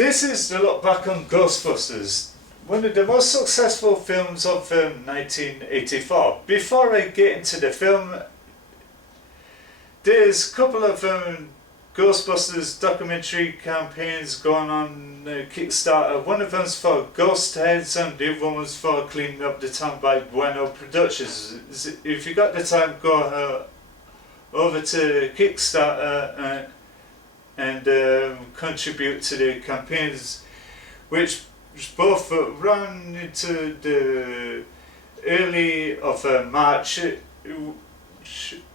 This is the look back on Ghostbusters, one of the most successful films of 1984. Before I get into the film, there's a couple of Ghostbusters documentary campaigns going on Kickstarter. One of them's for Ghost Heads and the other one's for Cleaning Up the Town by Bueno Productions. If you got the time, go over to Kickstarter and contribute to the campaigns, which both run into the early of March,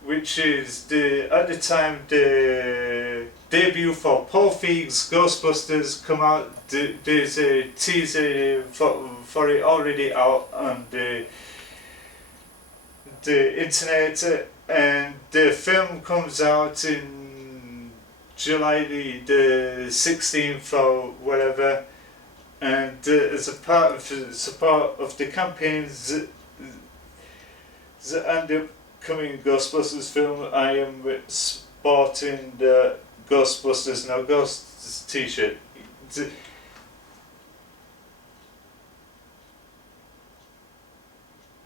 which is at the time the debut for Paul Feig's Ghostbusters come out. There's a teaser for it already out on the internet, and the film comes out in July the 16th or whatever, and as a part of the support of the campaigns and the coming Ghostbusters film, I am sporting the Ghostbusters No Ghosts t-shirt.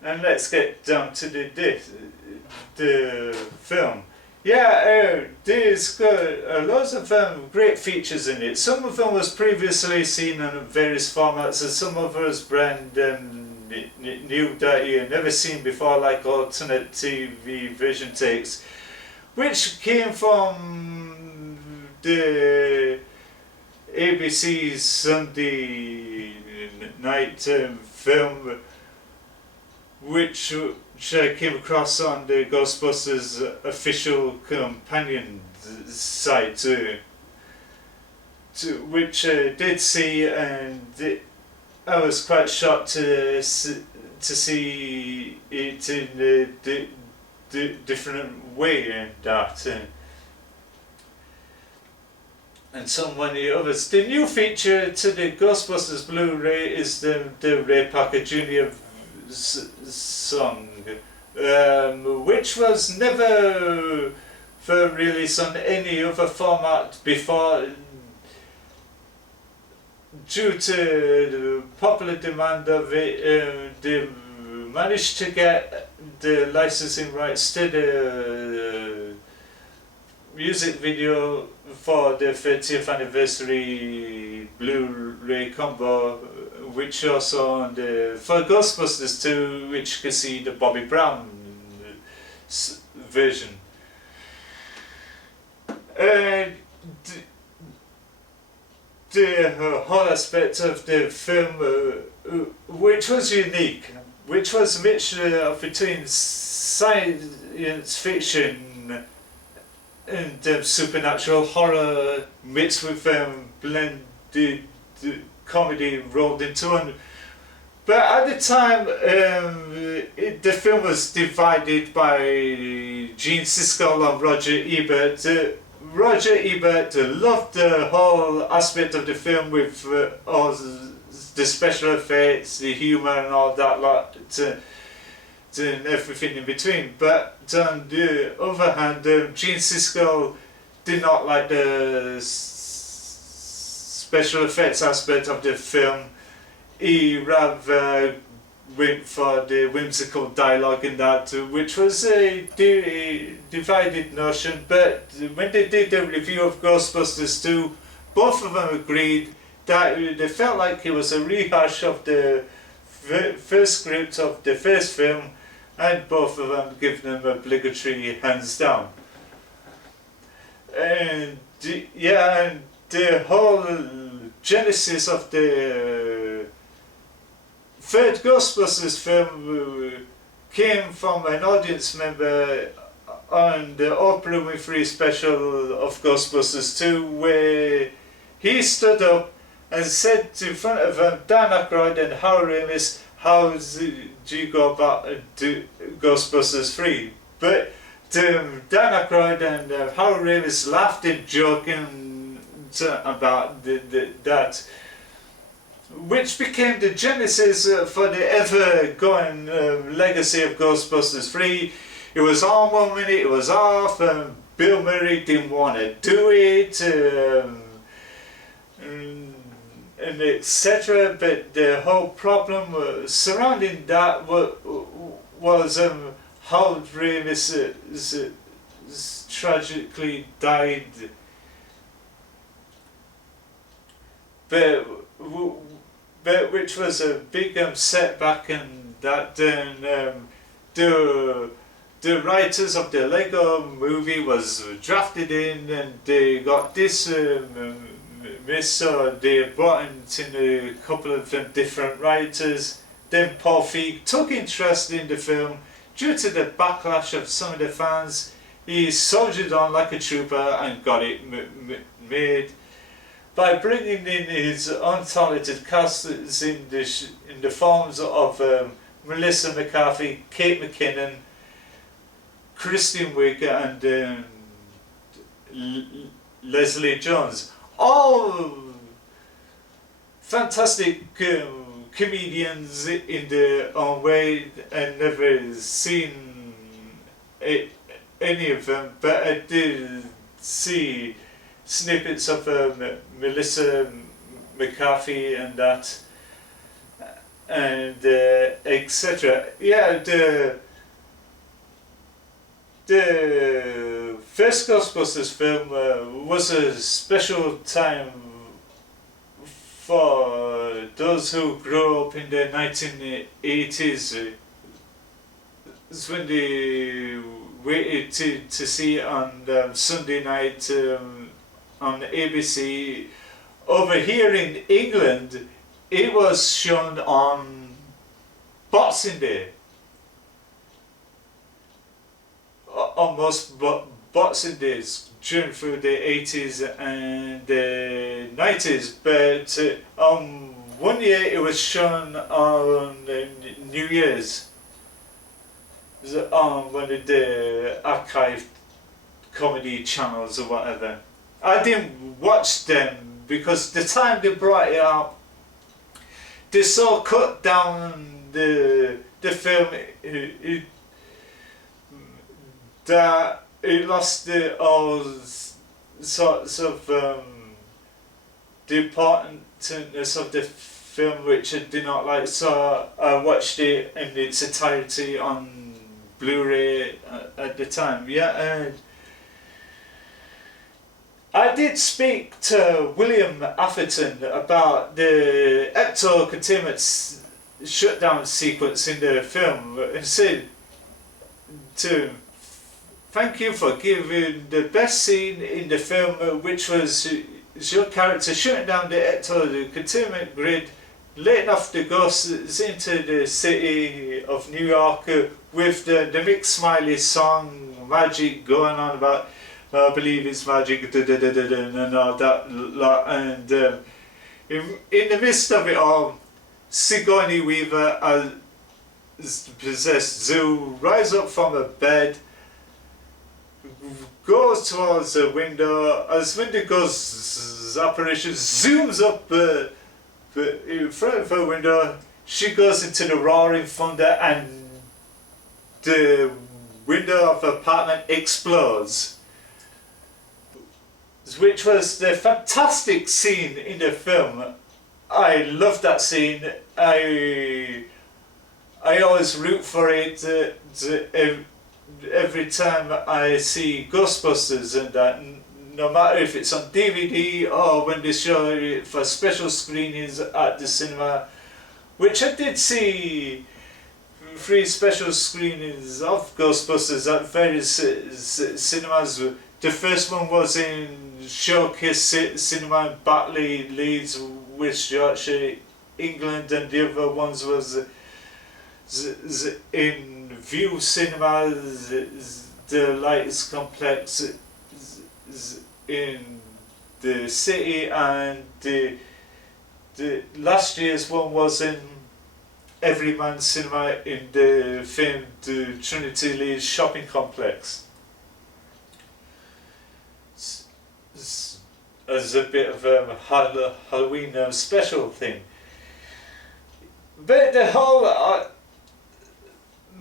And let's get down to the film. Yeah, there's got loads of great features in it. Some of them was previously seen on various formats, and some of us brand new that you never seen before, like alternate TV vision takes, which came from the ABC's Sunday night film, which I came across on the Ghostbusters official companion site, which I did see, and I was quite shocked to see it in the different way in that, and so many others. The new feature to the Ghostbusters Blu-ray is the Ray Parker Jr. song, which was never for release on any other format before, due to the popular demand of it. They managed to get the licensing rights to the music video for the 30th anniversary Blu-ray combo, which also on the for Ghostbusters 2, which you can see the Bobby Brown version. The whole aspect of the film, which was unique, which was a mixture between science fiction and supernatural horror mixed with blended comedy rolled into one. But at the time, the film was divided by Gene Siskel and Roger Ebert. Roger Ebert loved the whole aspect of the film with all the special effects, the humour and all that lot, and everything in between. But on the other hand, Gene Siskel did not like the special effects aspect of the film. He rather went for the whimsical dialogue in that, which was a divided notion. But when they did the review of Ghostbusters 2, both of them agreed that they felt like it was a rehash of the first script of the first film, and both of them give them obligatory hands down. And and the whole genesis of the third Ghostbusters film came from an audience member on the Oprah Winfrey special of Ghostbusters 2, where he stood up and said in front of Dan Aykroyd and Howard Ramis, how do you go about Ghostbusters 3? But Dan Aykroyd and Howard Ramis laughed and joking about that, which became the genesis for the ever-going legacy of Ghostbusters 3. It was on 1 minute, it was off, Bill Murray didn't want to do it, and etc. But the whole problem surrounding that was how Ramis tragically died. But which was a big setback, and that then the writers of the Lego movie was drafted in, and they got this miss, so they brought in a couple of different writers. Then Paul Feig took interest in the film. Due to the backlash of some of the fans, he soldiered on like a trooper and got it made. By bringing in his own talented cast in the forms of Melissa McCarthy, Kate McKinnon, Kristen Wiig and Leslie Jones. All fantastic comedians in their own way. I've never seen any of them, but I did see snippets of Melissa McCarthy and that, and etc. Yeah, the first Ghostbusters film was a special time for those who grew up in the 1980s. It's when they waited to see it on Sunday night on ABC. Over here in England, it was shown on Boxing Day. Almost Boxing Days during through the 80s and the 90s, but one year it was shown on New Year's on one of the archived comedy channels or whatever. I didn't watch them because the time they brought it out, they so cut down the film that it lost all sorts of the importance of the film, which I did not like. So I watched it in its entirety on Blu-ray at the time. Yeah, and I did speak to William Atherton about the ecto containment shutdown sequence in the film, and said to thank you for giving the best scene in the film, which was your character shutting down the ecto containment grid, letting off the ghosts into the city of New York with the Mick Smiley song Magic going on about I believe it's magic and all that lot, and in the midst of it all, Sigourney Weaver as possessed Zoo rises up from a bed, goes towards the window. As window goes, apparition zooms up in front of her window. She goes into the roaring thunder, and the window of the apartment explodes, which was the fantastic scene in the film. I love that scene. I always root for it every time I see Ghostbusters, and that, no matter if it's on DVD or when they show it for special screenings at the cinema, which I did see 3 special screenings of Ghostbusters at various cinemas. The first one was in Showcase Cinema in Batley, Leeds, West Yorkshire, England, and the other ones was in View Cinema, the Lights Complex in the city, and the last year's one was in Everyman Cinema in the famed Trinity Leeds shopping complex. As a bit of a Halloween special thing. But the whole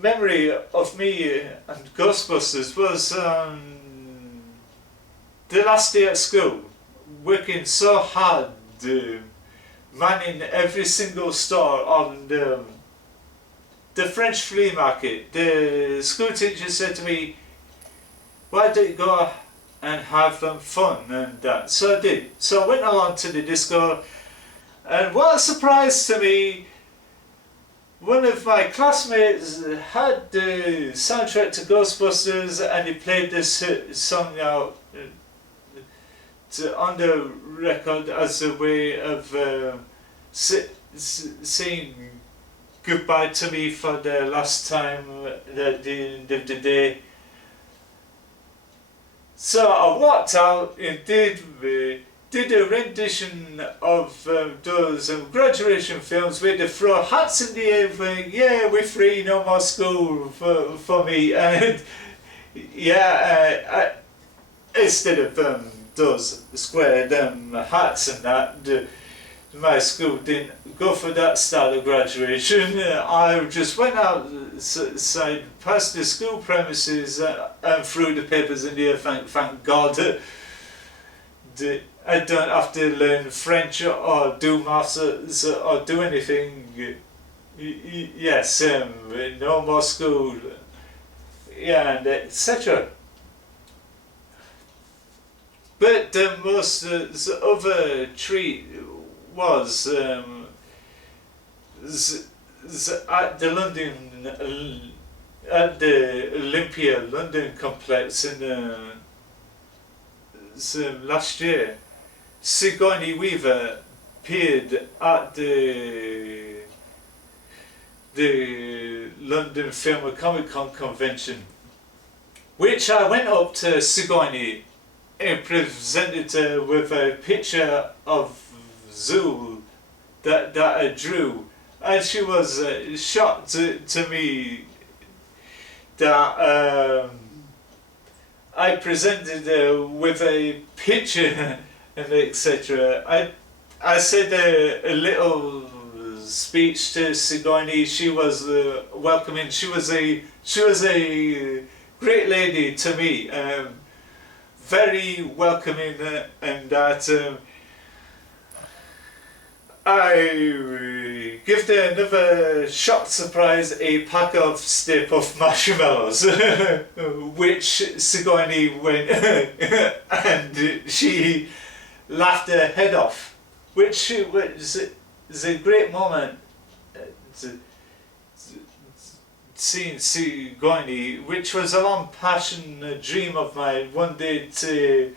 memory of me and Ghostbusters was the last day at school, working so hard, manning every single store on the French flea market. The school teacher said to me, "Why don't you go and have fun?" And that. So I did. So I went along to the disco, and what a surprise to me, one of my classmates had the soundtrack to Ghostbusters, and he played this song now on the record as a way of saying goodbye to me for the last time that they lived the day. So I walked out and did a rendition of those graduation films where they throw hats in the air saying, "Yeah, we're free, no more school for me." And yeah, instead of those square hats and that, my school didn't go for that style of graduation. I just went outside past the school premises and threw the papers in the air. Thank God. I don't have to learn French or do maths or do anything. Yes, no more school. Yeah, and etc. But the most other treat was at the Olympia London complex in last year. Sigourney Weaver appeared at the London Film and Comic Con convention, which I went up to Sigourney and presented her with a picture of Zool that I drew, and she was shocked to me that I presented her with a picture and etc. I said a little speech to Sigourney. She was welcoming. She was a great lady to me, very welcoming, and that I give her another shock surprise, a pack of Stay Puft marshmallows, which Sigourney went and she laughed her head off, which was a great moment. Seeing Sigourney, which was a long passion, a dream of mine, one day to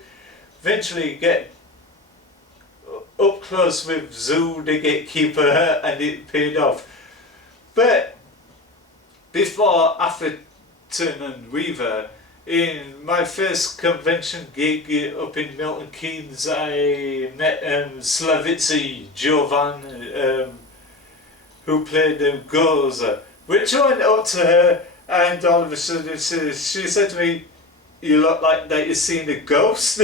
eventually get up close with Zoo the Gatekeeper, and it paid off. But before Atherton and Weaver, in my first convention gig up in Milton Keynes, I met Slavitsi Jovan, who played Goza, which I went up to her, and all of a sudden she said to me, "You look like that you've seen a ghost."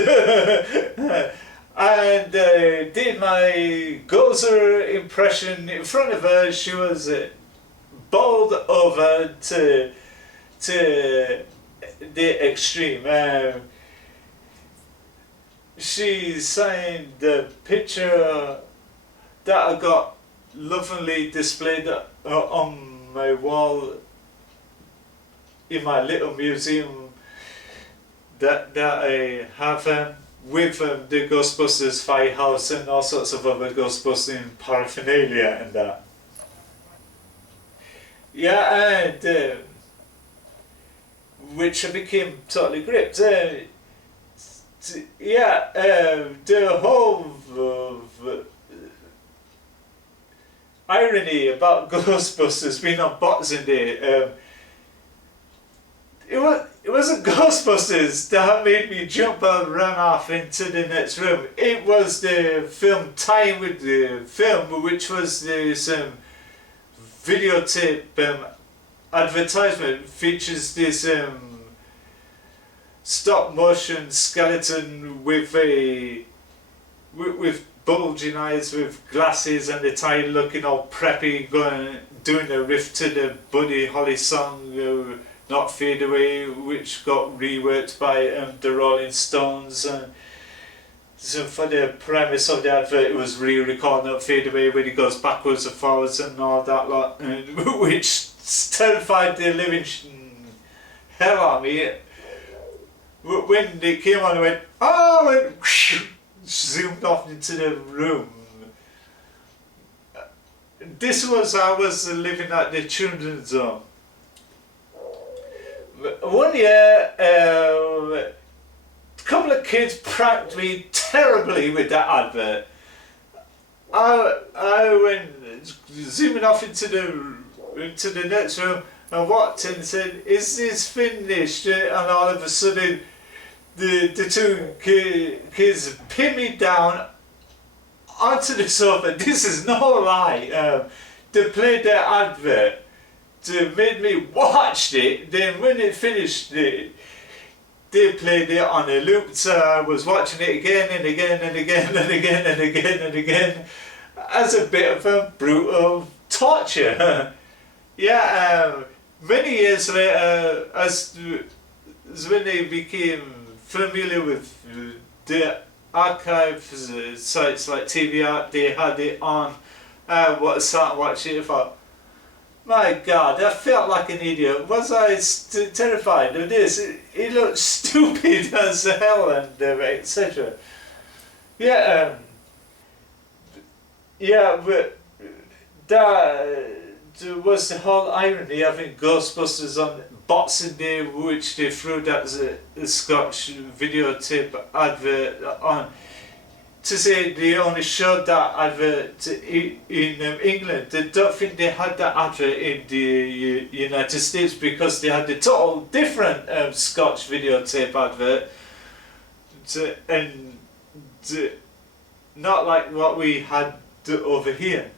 And did my Gozer impression in front of her. She was bowled over to the extreme. She signed the picture that I got lovingly displayed on my wall in my little museum that I have with the Ghostbusters firehouse and all sorts of other Ghostbusting paraphernalia and that. Yeah, and which I became totally gripped. Yeah, the whole irony about Ghostbusters being on Boxing Day. It wasn't Ghostbusters that made me jump and run off into the next room. It was the film Time with the Film, which was this videotape advertisement, features this stop motion skeleton with bulging eyes, with glasses, and the tie looking all preppy, doing a riff to the Buddy Holly song, Not Fade Away, which got reworked by the Rolling Stones. so for the premise of the advert, it was re-recording up fade away when he goes backwards and forwards and all that lot, which terrified the living hell out of me. When they came on, I went, oh, and zoomed off into the room. This was, I was living at the children's home. One year, a couple of kids pranked me terribly with that advert. I went zooming off into the next room and walked in and said, "Is this finished?" And all of a sudden, the two kids pinned me down onto the sofa. This is no lie. They played their advert. They made me watch it. Then when it finished, they played it on a loop. So I was watching it again and again and again and again and again and again as a bit of a brutal torture. Yeah. Many years later, as when they became familiar with the archive sites like TV Art, they had it on. Started watching it. I thought, my God, I felt like an idiot. Was I terrified of this? It looked stupid as hell, and etc. Yeah, but that was the whole irony. I think Ghostbusters on Boxing Day, which they threw that as a Scotch videotape advert on, to say they only showed that advert in England. They don't think they had that advert in the United States because they had the total different Scotch videotape advert, and not like what we had over here.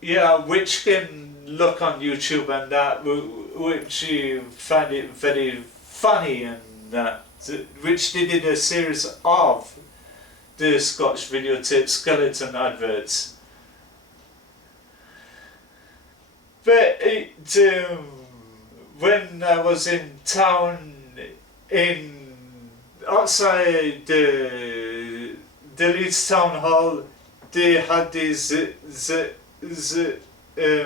Yeah, which can look on YouTube and that, which you find it very funny, and that, which they did a series of the Scotch videotape skeleton adverts. But when I was in town, outside the Leeds Town Hall, they had these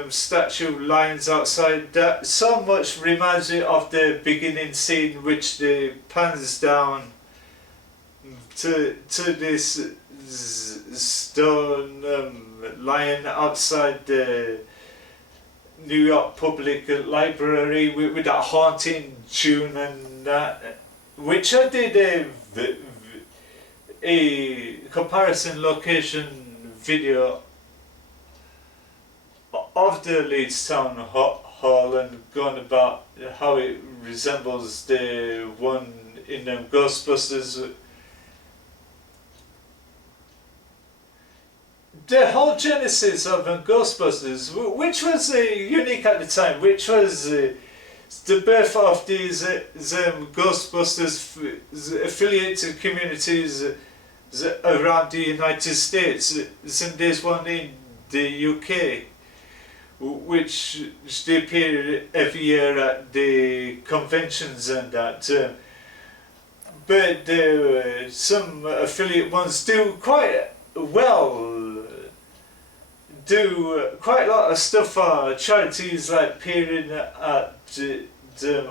statue lions outside that so much reminds me of the beginning scene, which the pans down to this stone lion outside the New York Public Library with that haunting tune and that, which I did a comparison location video of the Leeds Town Hall and going about how it resembles the one in Ghostbusters. The whole genesis of Ghostbusters, which was unique at the time, which was the birth of these Ghostbusters affiliated communities around the United States. And there's one in the UK, which they appear every year at the conventions and that. But some affiliate ones do quite well, do quite a lot of stuff for charities, like appearing at the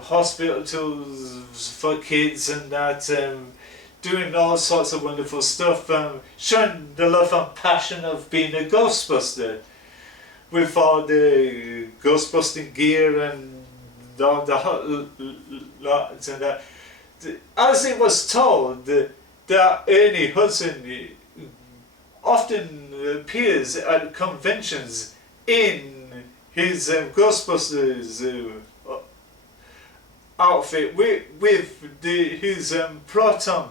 hospitals for kids and that, doing all sorts of wonderful stuff, showing the love and passion of being a Ghostbuster, with all the Ghostbusting gear and all the lots and that. As it was told, that Ernie Hudson often appears at conventions in his Ghostbusters outfit with his proton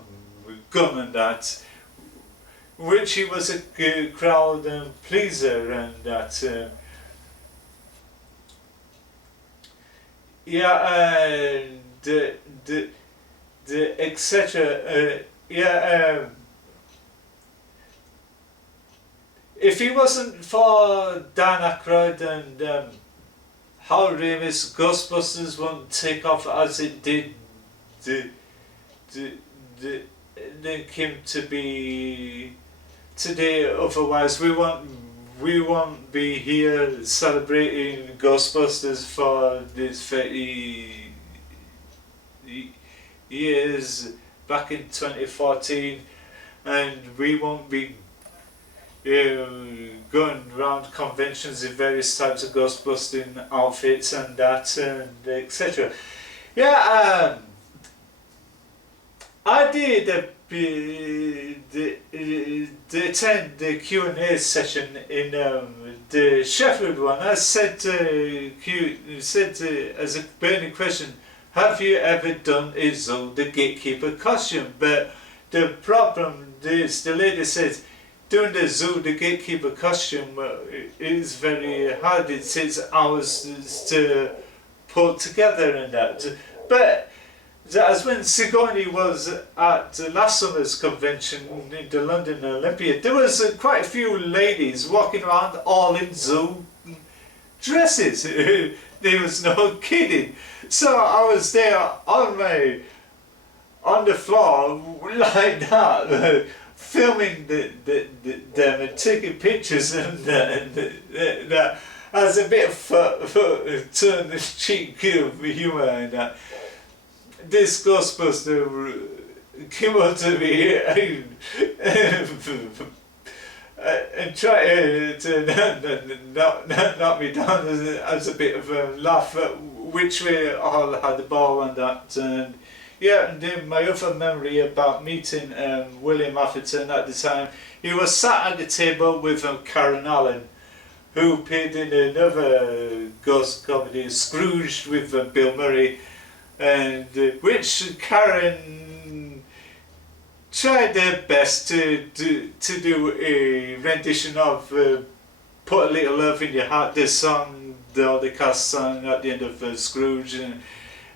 gun and that, which he was a crowd pleaser and that. And the etc. If he wasn't for Dan Aykroyd and Hal Ramis, Ghostbusters won't take off as it did they came to be today. Otherwise, we won't be here celebrating Ghostbusters for this 30 years back in 2014, and we won't be going around conventions in various types of Ghostbusting outfits and that and etc. Yeah, I did attend the Q&A session in the Sheffield one. I said as a burning question, have you ever done a Zoo the Gatekeeper costume? But the problem is, the lady says, doing the Zoo the Gatekeeper costume is very hard. It takes hours to put together and that. But as when Sigourney was at last summer's convention in the London Olympia, there was quite a few ladies walking around all in Zoo dresses. There was no kidding. So I was there on the floor like that, filming them and taking pictures and that as a bit of turn the cheek of humour and that. This Ghostbuster came up to me and tried to knock me down as a bit of a laugh, which we all had a ball on that. And yeah, and then my other memory about meeting William Atherton at the time, he was sat at the table with Karen Allen, who appeared in another ghost comedy, Scrooge, with Bill Murray, and which Karen tried their best to do a rendition of Put a Little Love in Your Heart, this song, the cast song at the end of Scrooge, and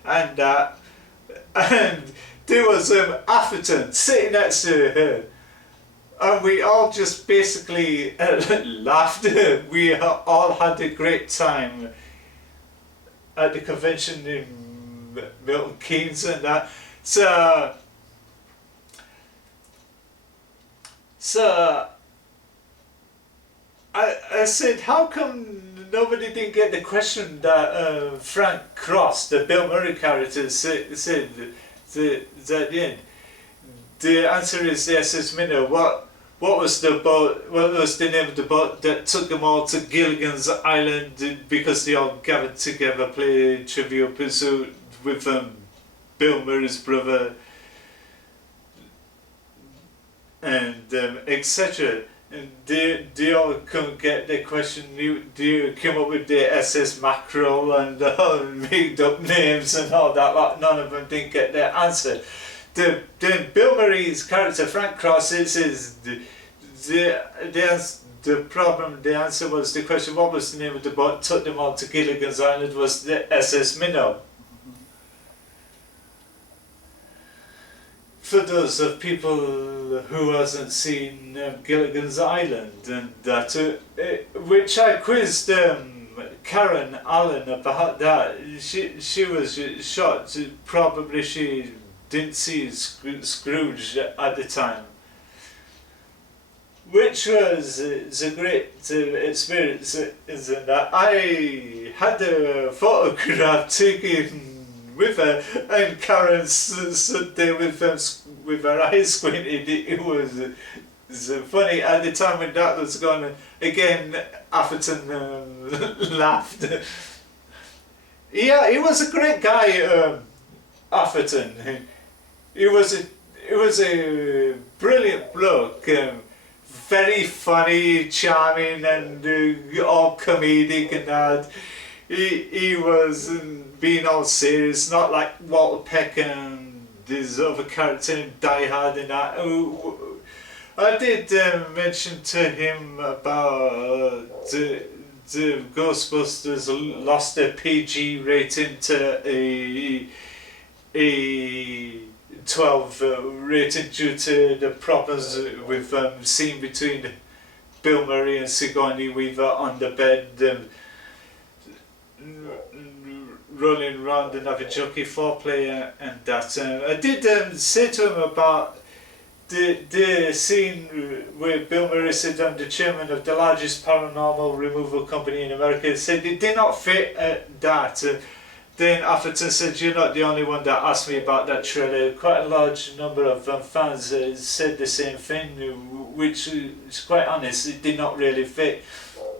that. And there was Atherton sitting next to her, and we all just basically laughed. We all had a great time at the convention in Milton Keynes and that. So I said, how come nobody didn't get the question that Frank Cross, the Bill Murray character, said at the end? The answer is yes, it's Minnow. What was the boat? What was the name of the boat that took them all to Gilligan's Island because they all gathered together, played Trivial Pursuit with Bill Murray's brother and etc. And they all couldn't get the question. They came up with the SS Mackerel and made up names and all that. Like, none of them didn't get their answer. Then Bill Murray's character Frank Cross is the problem. The answer was the question. What was the name of the boat took them all to Gilligan's Island? Was the SS Minnow. For those of people who hasn't seen Gilligan's Island and that, which I quizzed Karen Allen about that, she was shocked. Probably she didn't see Scrooge at the time, which was a great experience. Isn't that? I had a photograph taken with her, and Karen stood there with her eyes squinted. It was funny at the time when that was going on. Again, Atherton laughed. Yeah, he was a great guy, Atherton. He was a brilliant bloke, very funny, charming, and all comedic and that. He was being all serious, not like Walter Peck and this other character in Die Hard and that. I did mention to him about the Ghostbusters lost their PG rating to a 12 rating due to the problems with scene between Bill Murray and Sigourney Weaver on the bed. rolling around and having junkie foreplay and that. I did say to him about the scene where Bill Murray said I'm the chairman of the largest paranormal removal company in America. He said it did not fit that. Then Atherton said, you're not the only one that asked me about that trailer. Quite a large number of fans said the same thing, which is quite honest, it did not really fit.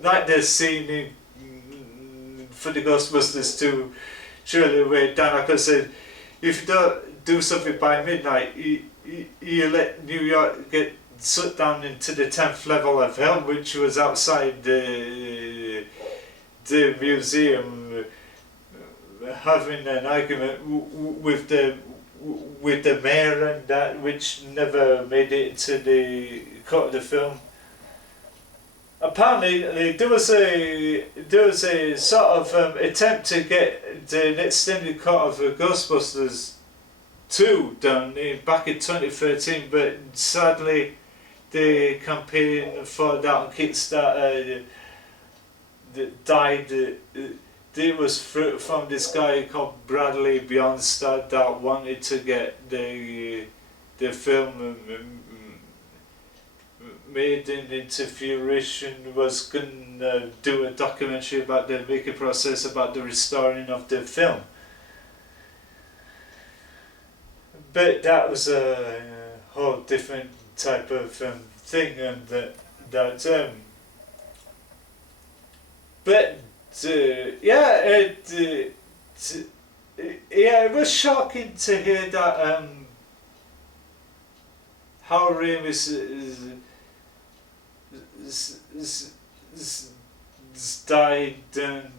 Like the scene for the Ghostbusters 2 trailer where Dan Aykroyd said, if you don't do something by midnight, you let New York get sucked down into the 10th level of hell, which was outside the museum, having an argument with the mayor and that, which never made it into the cut of the film. Apparently there was a sort of attempt to get an extended cut of Ghostbusters 2 done back in 2013, but sadly the campaign for that on Kickstarter died. It was from this guy called Bradley Beyondstad that wanted to get the film made into fruition, was going to do a documentary about the making process, about the restoring of the film. But that was a whole different type of thing, and it was shocking to hear that how Ramis died and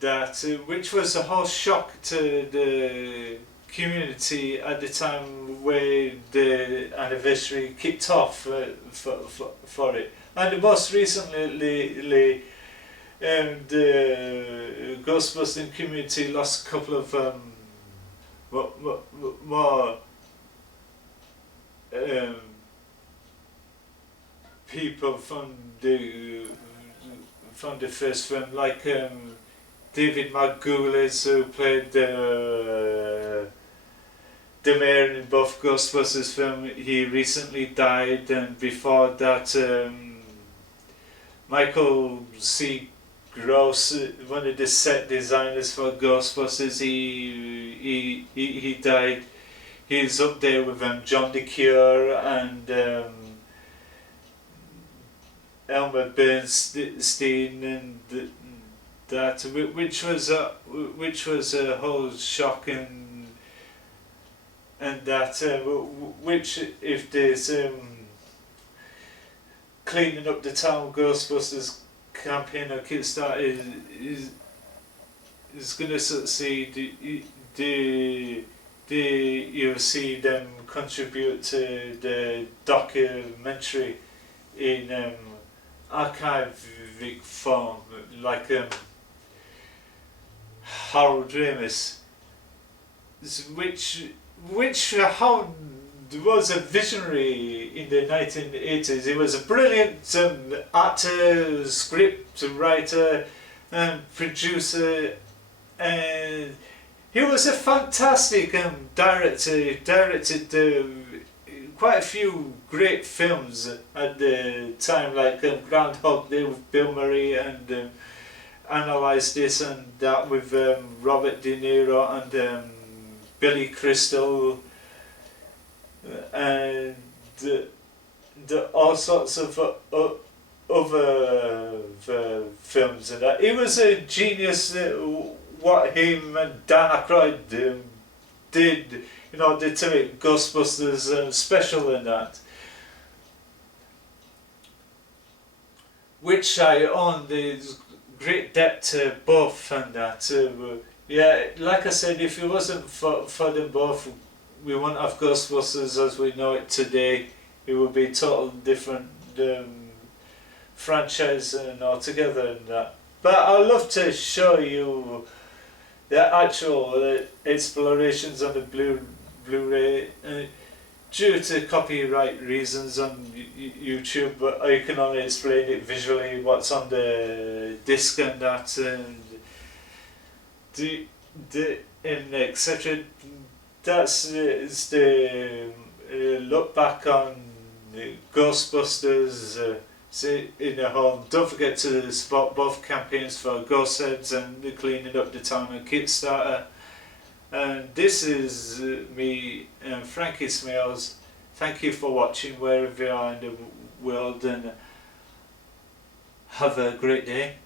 that, which was a whole shock to the community at the time where the anniversary kicked off for it. And most recently the Ghostbusting community lost a couple of more people from the first film, like David Margulies, who played the mayor in both Ghostbusters film. He recently died, and before that Michael C. Gross, one of the set designers for Ghostbusters, he died. He's up there with John the Cure and Elmer Bernstein and that, which was a whole shock, and that which, if there's cleaning up the town Ghostbusters campaign or Kickstarter is going to succeed, you'll see them contribute to the documentary in archivic form, like Harold Ramis, which was a visionary in the 1980s. He was a brilliant actor, script writer, and producer, and he was a fantastic director. He directed quite a few great films at the time, like Groundhog Day with Bill Murray, and Analyze This and That with Robert De Niro and Billy Crystal, and all sorts of other films and that. He was a genius. What him and Dan Aykroyd did, you know, did to make Ghostbusters special and that. Which I own the great debt to both and that. Yeah, like I said, if it wasn't for them both, we wouldn't have Ghostbusters as we know it today. It would be a total different franchise and altogether and that. But I'd love to show you the actual explorations on the Blu-ray. Due to copyright reasons on YouTube, but I can only explain it visually, what's on the disc and that, and etc. That's is the look back on Ghostbusters. In the home. Don't forget to support both campaigns for Ghost Heads and the Cleaning Up the Town on Kickstarter. And this is me and Frankie Smales. Thank you for watching wherever you are in the world, and have a great day.